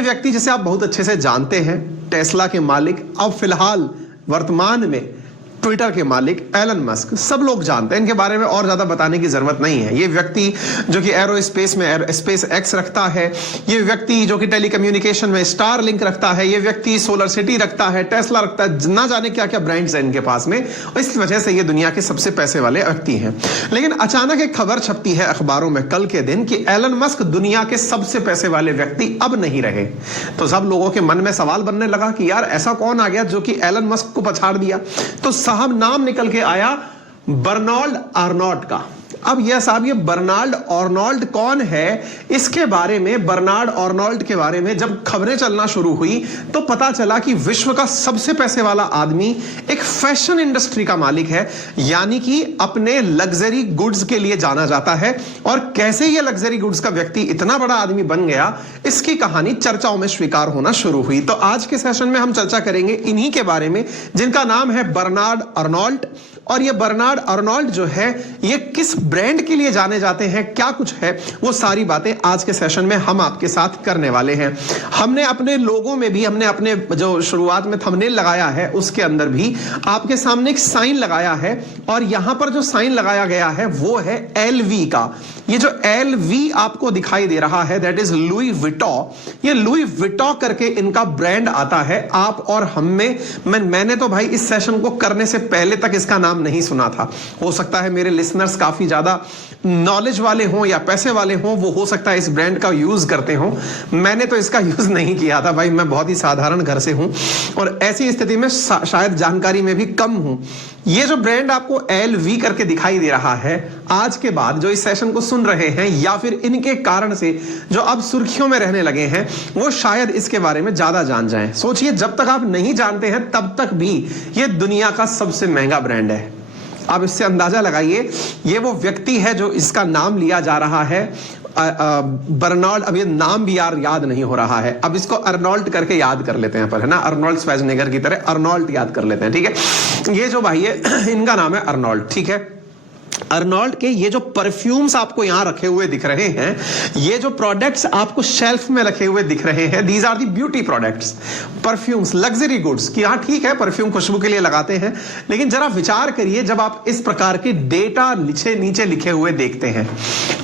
ये व्यक्ति जिसे आप बहुत अच्छे से जानते हैं, टेस्ला के मालिक, अब फिलहाल वर्तमान में ट्विटर के मालिक एलन मस्क, सब लोग जानते हैं, इनके बारे में और ज्यादा बताने की जरूरत नहीं है। ये व्यक्ति जो कि एरोस्पेस में स्पेस एक्स रखता है, ये व्यक्ति जो कि टेलीकम्युनिकेशन में स्टार लिंक रखता है, ये व्यक्ति सोलर सिटी रखता है, टेस्ला रखता है, ना जाने क्या क्या ब्रांड्स हैं इनके पास में, और इस वजह से ये दुनिया के सबसे पैसे वाले व्यक्ति हैं। लेकिन अचानक एक खबर छपती है अखबारों में कल के दिन कि एलन मस्क दुनिया के सबसे पैसे वाले व्यक्ति अब नहीं रहे। तो सब लोगों के मन में सवाल बनने लगा कि यार ऐसा कौन आ गया जो कि एलन मस्क को पछाड़ दिया। तो साहब नाम निकल के आया बर्नाल्ड आर्नोल्ट का। अब यह साहब ये बर्नाल्ड आर्नोल्ट कौन है, इसके बारे में, बर्नार्ड आर्नोल्ट के बारे में जब खबरें चलना शुरू हुई तो पता चला कि विश्व का सबसे पैसे वाला आदमी एक फैशन इंडस्ट्री का मालिक है, यानी कि अपने लग्जरी गुड्स के लिए जाना जाता है। और कैसे ये लग्जरी गुड्स का व्यक्ति इतना बड़ा आदमी बन गया, इसकी कहानी चर्चाओं में स्वीकार होना शुरू हुई। तो आज के सेशन में हम चर्चा करेंगे इन्हीं के बारे में, जिनका नाम है बर्नार्ड आर्नोल्ट। और ये बर्नार्ड आर्नोल्ट जो है ये किस ब्रांड के लिए जाने जाते हैं, क्या कुछ है, वो सारी बातें आज के सेशन में हम आपके साथ करने वाले हैं। हमने अपने लोगों में भी, हमने अपने जो शुरुआत में थंबनेल लगाया है उसके अंदर भी आपके सामने एक साइन लगाया है, और यहां पर जो साइन लगाया गया है वो है LV का। ये जो LV आपको दिखाई दे रहा है दैट इज लुई विटो। ये लुई विटो करके इनका ब्रांड आता है। आप और हम में मैंने तो भाई इस सेशन को करने से पहले तक इसका नाम नहीं सुना था। हो सकता है मेरे लिसनर्स काफी ज्यादा नॉलेज वाले हों या पैसे वाले हों, वो हो सकता है इस ब्रांड का यूज करते हों। मैंने तो इसका यूज नहीं किया था भाई, मैं बहुत ही साधारण घर से हूं और ऐसी स्थिति में शायद जानकारी में भी कम हूं। ये जो ब्रांड आपको LV करके दिखाई दे रहा है, आज के बाद जो इस सेशन को सुन रहे हैं या फिर इनके कारण से जो अब सुर्खियों में रहने लगे हैं, वो शायद इसके बारे में ज्यादा जान जाएं। सोचिए, जब तक आप नहीं जानते हैं तब तक भी ये दुनिया का सबसे महंगा ब्रांड है। आप इससे अंदाजा लगाइए, ये वो व्यक्ति है जो इसका नाम लिया जा रहा है बर्नाल्ड। अब ये नाम भी यार याद नहीं हो रहा है, अब इसको अर्नोल्ट करके याद कर लेते हैं, पर है ना, अर्नोल्ड श्वार्ज़नेगर की तरह अर्नोल्ट याद कर लेते हैं, ठीक है। ये जो भाई है इनका नाम है अर्नोल्ट, ठीक है। अर्नोल्ट के ये जो परफ्यूम्स आपको यहां रखे हुए दिख रहे हैं, ये जो प्रोडक्ट्स आपको शेल्फ में रखे हुए दिख रहे हैं, these are the beauty products, perfumes, luxury goods. कि हाँ ठीक है, परफ्यूम खुशबू के लिए लगाते हैं, लेकिन जरा विचार करिए, जब आप इस प्रकार के डेटा नीचे लिखे हुए देखते हैं,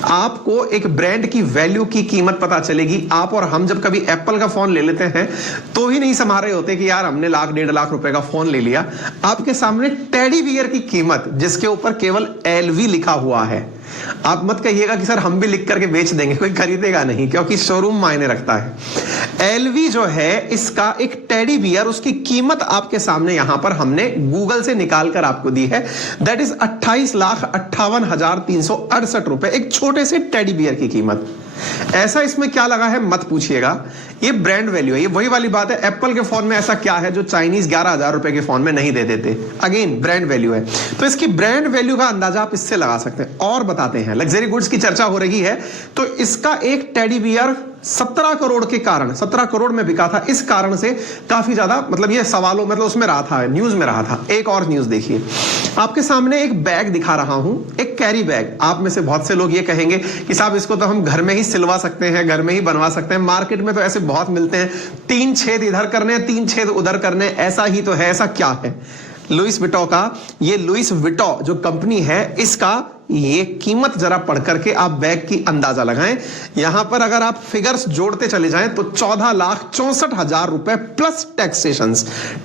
आपको एक ब्रांड की वैल्यू की कीमत पता चलेगी। आप और हम जब कभी एप्पल का फोन ले लेते हैं तो ही नहीं समझ रहे होते कि यार हमने लाख 1.5 लाख रुपए का फोन ले लिया। आपके सामने टेडी बियर की कीमत, जिसके ऊपर केवल LV लिखा हुआ है, आप मत कहिएगा कि सर हम भी लिख करके बेच देंगे, कोई खरीदेगा नहीं, क्योंकि शोरूम मायने रखता है। LV जो है इसका एक टेडी बियर, उसकी कीमत आपके सामने यहां पर हमने गूगल से निकाल कर आपको दी है, दैट इज 28,58,368 रुपए, एक छोटे से टेडी बियर की कीमत। ऐसा इसमें क्या लगा है मत पूछिएगा, ये ब्रांड वैल्यू है। ये वही वाली बात है, एप्पल के फोन में ऐसा क्या है जो चाइनीज 11,000 रुपए के फोन में नहीं दे देते। अगेन ब्रांड वैल्यू है, तो इसकी ब्रांड वैल्यू का अंदाजा आप इससे लगा सकते हैं। और बताते हैं, लग्जरी गुड्स की चर्चा हो रही है, तो इसका एक टेडी बियर 17 करोड़ के कारण, 17 करोड़ में बिका था, इस कारण से काफी ज्यादा, मतलब ये सवालों, मतलब उसमें रहा था, न्यूज में रहा था। एक और न्यूज देखिए, आपके सामने एक बैग दिखा रहा हूं, एक कैरी बैग। आप में से बहुत से लोग ये कहेंगे कि साहब इसको तो हम घर में ही सिलवा सकते हैं, घर में ही बनवा सकते हैं, मार्केट में तो ऐसे बहुत मिलते हैं, 3 छेद इधर करने, 3 छेद उधर करने, ऐसा ही तो है। ऐसा क्या है? लुइस विटो का, ये लुइस विटो जो कंपनी है, इसका ये कीमत जरा पढ़ करके आप बैग की अंदाजा लगाएं। यहां पर अगर आप फिगर्स जोड़ते चले जाएं तो 14,64,000 रुपए प्लस टैक्सेशन,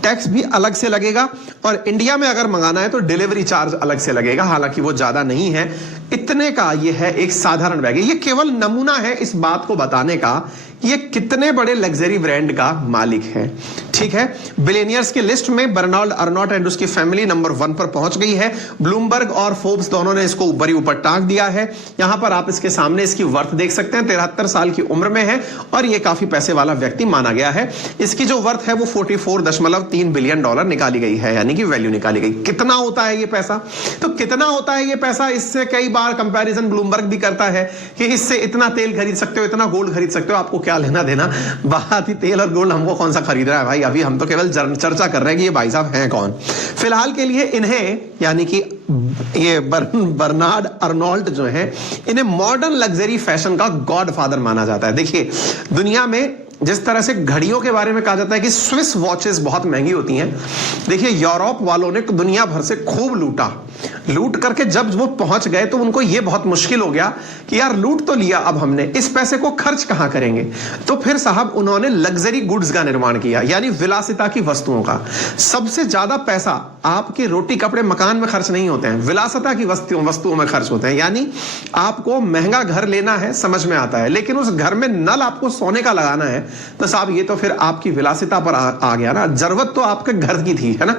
टैक्स भी अलग से लगेगा, और इंडिया में अगर मंगाना है तो डिलीवरी चार्ज अलग से लगेगा, हालांकि वो ज्यादा नहीं है। इतने का ये है एक साधारण बैग। ये केवल नमूना है इस बात को बताने का ये कितने बड़े लग्जरी ब्रांड का मालिक है, ठीक है। बिलियनियर्स की लिस्ट में बर्नाल्ड आर्नोल्ट एंड उसकी फैमिली नंबर 1 पर पहुंच गई है। ब्लूमबर्ग और फोर्ब्स दोनों ने इसको ऊपर ही ऊपर टांग दिया है। यहां पर आप इसके सामने इसकी वर्थ देख सकते हैं, 73 साल की उम्र में है और ये काफी पैसे वाला व्यक्ति माना गया है। इसकी जो वर्थ है वो $44.3 बिलियन निकाली गई है, यानी कि वैल्यू निकाली गई। कितना होता है ये पैसा? तो कितना होता है ये पैसा, इससे कई बार कंपैरिजन ब्लूमबर्ग भी करता है कि इससे इतना तेल खरीद सकते हो, इतना गोल्ड खरीद सकते हो। आपको क्या लेना देना, बात ही तेल और गोल्ड, हमको कौन सा खरीद रहा है भाई। अभी हम तो केवल चर्चा कर रहे हैं कि ये भाई साहब हैं कौन। फिलहाल के लिए इन्हें, यानी कि ये बर्नार्ड आर्नोल्ट जो है, इन्हें मॉडर्न लग्जरी फैशन का गॉडफादर माना जाता है। देखिए, दुनिया में जिस तरह से घड़ियों के बारे में कहा जाता है कि स्विस वॉचेस बहुत महंगी होती हैं, देखिए यूरोप वालों ने दुनिया भर से खूब लूट करके जब वो पहुंच गए तो उनको ये बहुत मुश्किल हो गया कि यार लूट तो लिया, अब हमने इस पैसे को खर्च कहां करेंगे। तो फिर साहब उन्होंने लग्जरी गुड्स का निर्माण किया, यानी विलासिता की वस्तुओं का। सबसे ज्यादा पैसा आपके रोटी कपड़े मकान में खर्च नहीं होते हैं, विलासिता की वस्तुओं में खर्च होते हैं। यानी आपको महंगा घर लेना है, समझ में आता है, लेकिन उस घर में नल आपको सोने का लगाना है तो साहब ये तो फिर आपकी विलासिता पर आ गया ना। जरूरत तो आपके घर की थी, है ना।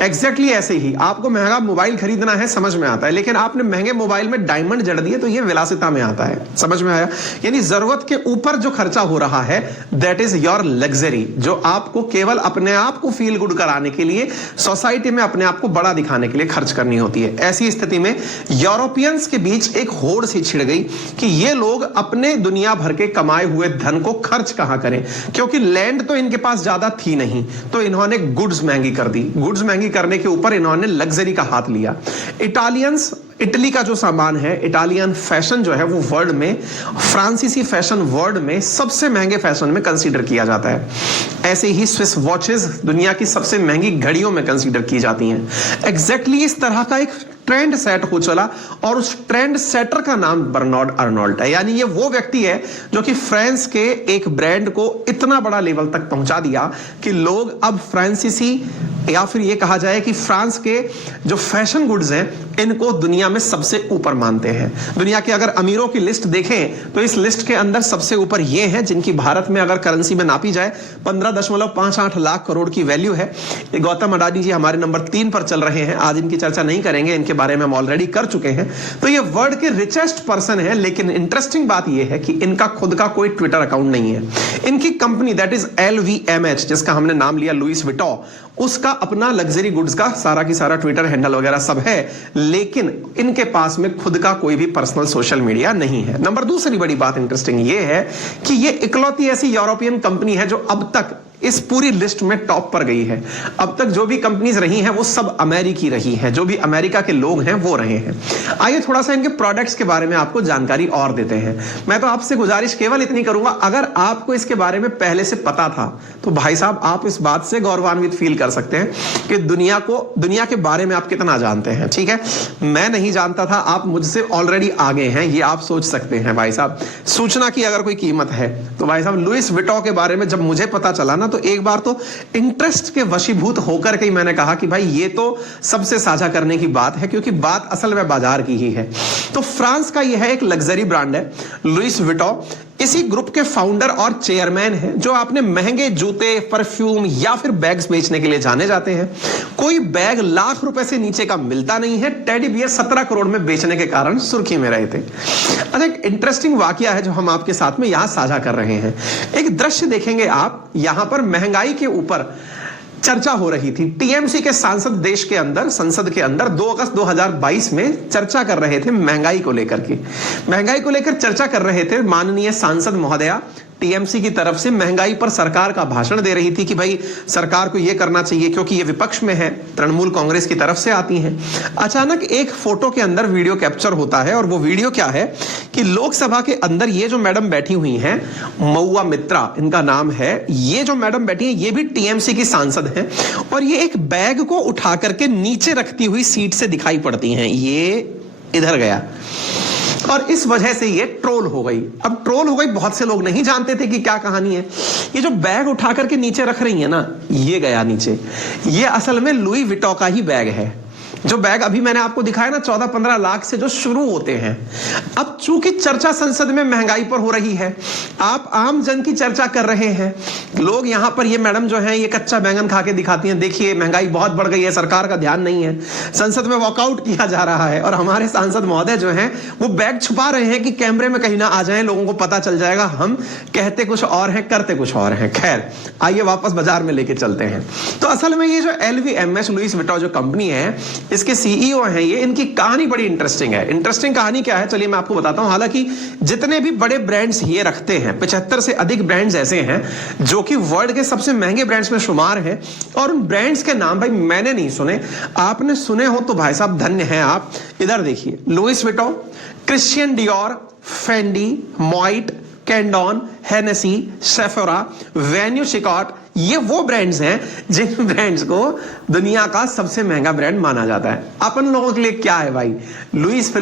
एग्जैक्टली ऐसे ही आपको महंगा मोबाइल खरीदना है, समझ में आता है, लेकिन आपने महंगे मोबाइल में डायमंड जड़ दिए तो ये विलासिता में आता है, समझ में आया। यानी जरूरत के ऊपर जो खर्चा हो रहा है दैट इज योर लग्जरी, जो आपको केवल अपने आप को फील गुड कराने के लिए, सोसाइटी में अपने आप को बड़ा दिखाने के लिए खर्च करनी होती है। ऐसी स्थिति में यूरोपियंस के बीच एक होड़ सी छिड़ गई कि ये लोग अपने दुनिया भर के कमाए हुए धन को खर्च कहां करें, क्योंकि लैंड तो इनके पास ज्यादा थी नहीं, तो इन्होंने गुड्स महंगी कर दी। गुड्स महंगी करने के ऊपर इन्होंने लग्जरी का हाथ लिया। इटालियंस, इटली का जो सामान है, इटालियन फैशन जो है वो वर्ल्ड में, फ्रांसीसी फैशन वर्ल्ड में सबसे महंगे फैशन में कंसीडर किया जाता है। ऐसे ही स्विस वॉचेस दुनिया की सबसे महंगी घड़ियों में कंसीडर की जाती हैं। एग्जैक्टली इस तरह का एक ट्रेंड सेट हो चला और उस ट्रेंड सेटर का नाम बर्नार्ड अर्नोल्ट है। यानी ये वो व्यक्ति है जो कि फ्रांस के एक ब्रांड को इतना बड़ा लेवल तक पहुंचा दिया कि लोग अब फ्रांसीसी, या फिर ये कहा जाए कि फ्रांस के जो फैशन गुड्स हैं इनको दुनिया में सबसे ऊपर मानते हैं। दुनिया के अगर अमीरों की लिस्ट देखें तो इस लिस्ट के अंदर सबसे ऊपर ये हैं जिनकी भारत में अगर करेंसी में नापी जाए 15.58 लाख करोड़ की वैल्यू है। गौतम अडानी जी हमारे नंबर 3 पर चल रहे हैं, आज इनकी चर्चा नहीं करेंगे, इनके बारे में हम ऑलरेडी कर चुके हैं। तो ये वर्ल्ड के रिचेस्ट पर्सन है, लेकिन इंटरेस्टिंग बात ये है कि इनका खुद का कोई ट्विटर अकाउंट नहीं है। इनकी कंपनी दैट इज LVMH, जिसका हमने नाम लिया लुइस विटॉ, उसका अपना लग्जरी गुड्स का सारा की सारा ट्विटर हैंडल वगैरह सब है, लेकिन इनके पास में खुद का कोई भी पर्सनल सोशल मीडिया नहीं है। नंबर दूसरी बड़ी बात इंटरेस्टिंग ये है कि ये इकलौती ऐसी यूरोपियन कंपनी है जो अब तक इस पूरी लिस्ट में टॉप पर गई है। अब तक जो भी कंपनीज रही हैं वो सब अमेरिकी रही हैं, जो भी अमेरिका के लोग हैं वो रहे हैं। आइए थोड़ा सा इनके प्रोडक्ट्स के बारे में आपको जानकारी और देते हैं। मैं तो आपसे गुजारिश केवल इतनी करूंगा, अगर आपको इसके बारे में पहले से पता था तो भाई साहब आप इस बात से गौरवान्वित फील कर सकते हैं कि दुनिया के बारे में आप कितना जानते हैं। ठीक है, मैं नहीं जानता था, आप मुझसे ऑलरेडी आगे हैं, ये आप सोच सकते हैं भाई साहब। सूचना की अगर कोई कीमत है तो भाई साहब लुइस विटॉ के बारे में जब मुझे पता चला ना तो एक बार तो इंटरेस्ट के वशीभूत होकर के ही मैंने कहा कि भाई ये तो सबसे साझा करने की बात है, क्योंकि बात असल में बाजार की ही है। तो फ्रांस का यह एक लग्जरी ब्रांड है लुइस विटॉ। इसी ग्रुप के फाउंडर और चेयरमैन हैं जो आपने महंगे जूते, परफ्यूम या फिर बैग्स बेचने के लिए जाने जाते हैं। कोई बैग लाख रुपए से नीचे का मिलता नहीं है। टेडी बियर 17 करोड़ में बेचने के कारण सुर्खी में रहे थे। अच्छा, एक इंटरेस्टिंग वाकया है जो हम आपके साथ में यहां साझा कर रहे हैं। एक दृश्य देखेंगे आप, यहां पर महंगाई के ऊपर चर्चा हो रही थी। टीएमसी के सांसद देश के अंदर, संसद के अंदर 2 अगस्त 2022 में चर्चा कर रहे थे महंगाई को लेकर के। महंगाई को लेकर चर्चा कर रहे थे। माननीय सांसद महोदया टीएमसी की तरफ से महंगाई पर सरकार का भाषण दे रही थी कि भाई सरकार को यह करना चाहिए, क्योंकि ये विपक्ष में है, तृणमूल कांग्रेस की तरफ से आती हैं। अचानक एक फोटो के अंदर वीडियो कैप्चर होता है, और वो वीडियो क्या है कि लोकसभा के अंदर ये जो मैडम बैठी हुई हैं, महुआ मित्रा इनका नाम है, ये जो मैडम बैठी है ये भी टीएमसी की सांसद हैं, और ये एक बैग को उठा करके नीचे रखती हुई सीट से दिखाई पड़ती हैं। ये इधर गया और इस वजह से ये ट्रोल हो गई। अब ट्रोल हो गई, बहुत से लोग नहीं जानते थे कि क्या कहानी है। ये जो बैग उठा करके नीचे रख रही है ना, ये गया नीचे, ये असल में लुई विटॉ का ही बैग है। जो बैग अभी मैंने आपको दिखाया ना 14-15 लाख से जो शुरू होते हैं। अब चूंकि चर्चा संसद में महंगाई पर हो रही है, आप आम जन की चर्चा कर रहे हैं, लोग यहां पर ये मैडम जो है ये कच्चा बैंगन खा के दिखाती हैं, देखिए महंगाई बहुत बढ़ गई है, सरकार का ध्यान नहीं है, संसद में वॉकआउट किया जा रहा है, और हमारे सांसद महोदय जो हैं वो बैग छुपा रहे हैं कि कैमरे में कहीं ना आ जाए, लोगों को पता चल जाएगा हम कहते कुछ और हैं करते कुछ और हैं। खैर आइए वापस बाजार में लेके चलते हैं। तो असल में ये जो LVMH लुइस विटॉ जो कंपनी है, इसके CEO हैं ये, इनकी कहानी बड़ी इंटरेस्टिंग है। इंटरेस्टिंग कहानी क्या है चलिए मैं आपको बताता हूं। हालांकि जितने भी बड़े ब्रांड्स ये रखते हैं, 75 से अधिक ब्रांड्स ऐसे हैं जो कि वर्ल्ड के सबसे महंगे ब्रांड्स में शुमार हैं, और उन ब्रांड्स के नाम भाई मैंने नहीं सुने, आपने सुने हो तो भाई साहब धन्य हैं आप। इधर देखिए, Louis Vuitton, Christian Dior, Fendi, Moet, Chandon, Hennessy, Sephora, Veuve Clicquot, ये वो ब्रांड्स हैं जिन ब्रांड्स को दुनिया का सबसे महंगा ब्रांड माना जाता है। अपन लोगों के लिए क्या है भाई, लुइस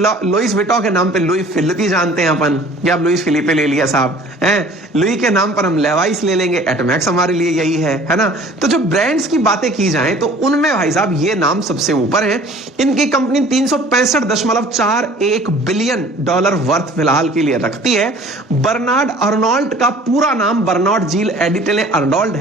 विटो के नाम पे लुई फिलिपी जानते हैं अपन, क्या आप लुइस फिलिपे ले लिया साहब हैं, लुई के नाम पर हम लेवाइस ले लेंगे, एटमैक्स हमारे लिए यही है ना। तो जो ब्रांड्स की बातें की जाएं तो उनमें भाई साहब ये नाम सबसे ऊपर है। इनकी कंपनी 365.41 बिलियन डॉलर वर्थ फिलहाल के लिए रखती है। बर्नार्ड अर्नोल्ट का पूरा नाम बर्नार्ड जील एडिटले अर्नोल्ट है।